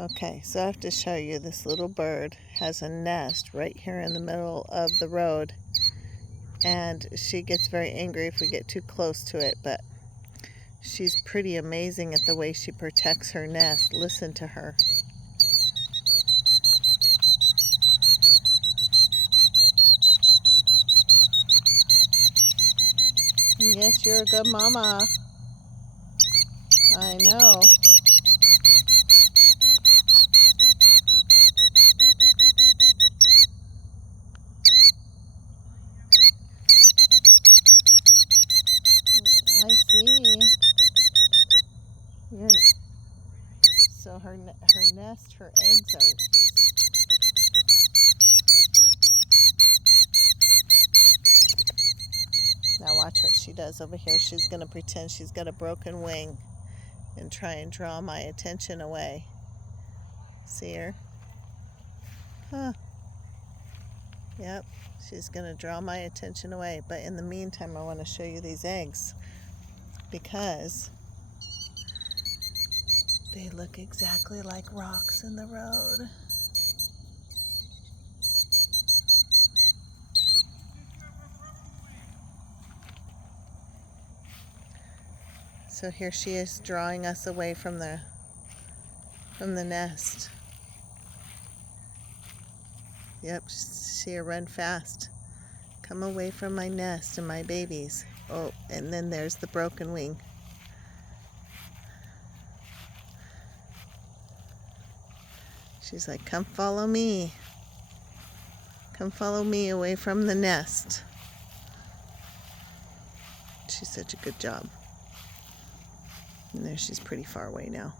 Okay, so I have to show you, this little bird has a nest right here in the middle of the road, and she gets very angry if we get too close to it, but she's pretty amazing at the way she protects her nest. Listen to her. Yes, you're a good mama. I know. I see. You're, so her nest, her eggs are... Now watch what she does over here. She's going to pretend she's got a broken wing and try and draw my attention away. See her? Huh. Yep. She's going to draw my attention away. But in the meantime, I want to show you these eggs because they look exactly like rocks in the road. So here she is drawing us away from the nest. Yep, see her run fast. Come away from my nest and my babies. Oh, and then there's the broken wing. She's like, come follow me. Come follow me away from the nest. She's such a good job. And there, she's pretty far away now.